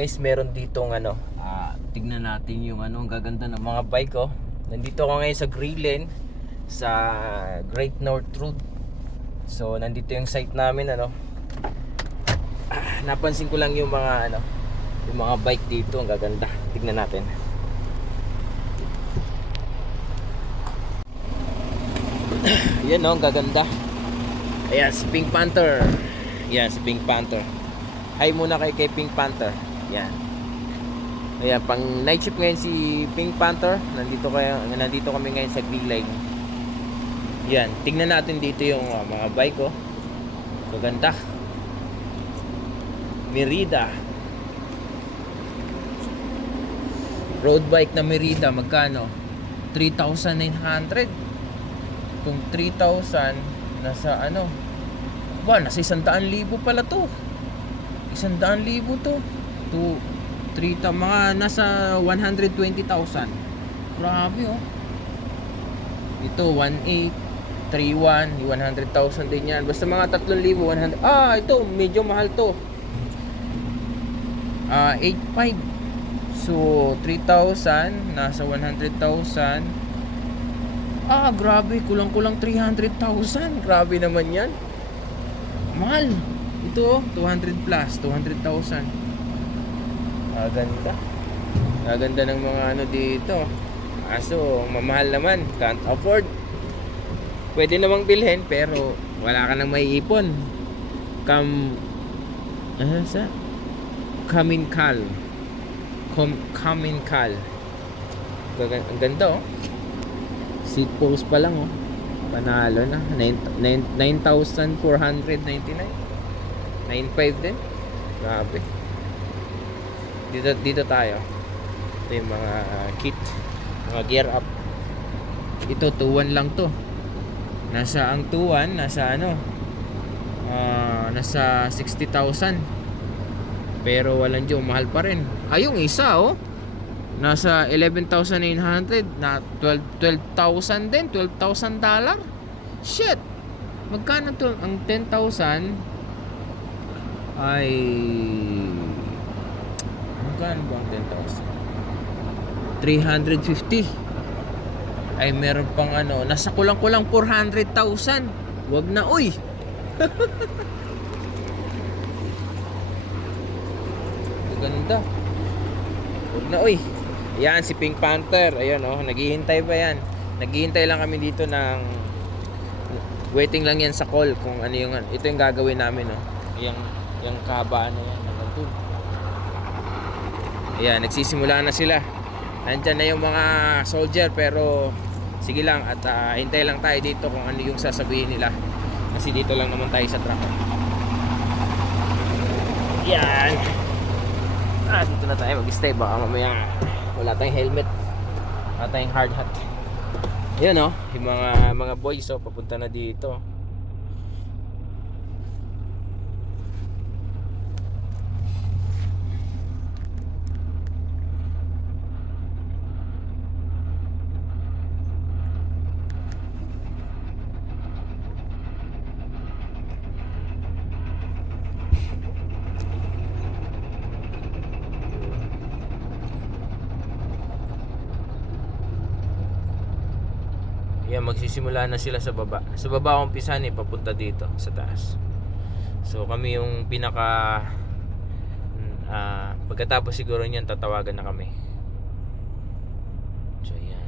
guys, meron ditong tignan natin yung ang gaganda ng mga bike oh. Nandito ako ngayon sa Green sa Great North Road. So nandito yung site namin napansin ko lang yung mga yung mga bike dito, ang gaganda. Tignan natin. Yan ang gaganda. Ayan, si Pink Panther. Yan, si Pink Panther. Hi muna kay Pink Panther. Yan. Ayan, pang night shift ngayon si Pink Panther. Nandito kami ngayon sa Green Line. Yan, tingnan natin dito yung mga bike oh. Maganda. Merida. Road bike na Merida, magkano? 3,900. Kung 3,000 nasa nasa 100,000 pala to. 100,000 to. 3 mga nasa 120,000. Grabe oh. Ito 1,831, 100,000 din yan. Basta mga 3,100. Ito medyo mahal to. 8,500. So 3,000 nasa 100,000. Grabe, kulang-kulang 300,000. Grabe naman yan. Mahal. Ito 200 plus, 200,000. Ganda. Ganda ng mga dito. Aso, mamahal naman. Can't afford. Pwede namang bilhin pero wala ka nang maiipon. Kamincal. Ang ganda oh. Seat post pa lang oh. Panalo na. 9,499. 9,500 din. Grabe. Dito tayo. Ito yung mga kit, mga gear up. Ito 2,1 lang to. Ang 2,1 nasa 60,000. Pero walang Diyo, mahal pa rin. Yung isa oh, nasa 11,900 na 12,000 din, $12,000. Shit. Magkano to? Ang 10,000 ay magkano ba ang 10,000? 350. Ay meron pang nasa kulang-kulang 400,000. Wag na uy. Ganda. Wag na uy. Yan si Pink Panther. Ayun oh, naghihintay pa yan. Naghihintay lang kami dito ng waiting lang yan sa call kung ito yung gagawin namin oh. Yung kahabaan na yan hanggang dun. Ayan, nagsisimula na sila. Nandyan na yung mga soldier pero sige lang at hintay lang tayo dito kung ano yung sasabihin nila. Kasi dito lang naman tayo sa truck. Yan. Dito na tayo mag-stay. Baka mamaya wala tayong helmet. Wala tayong hard hat. Ayan oh, yung mga boys papunta na dito. Yan, magsisimula na sila sa baba. Sa baba akong umpisan papunta dito sa taas. So kami yung pinaka pagkatapos siguro niyan tatawagan na kami. So yan.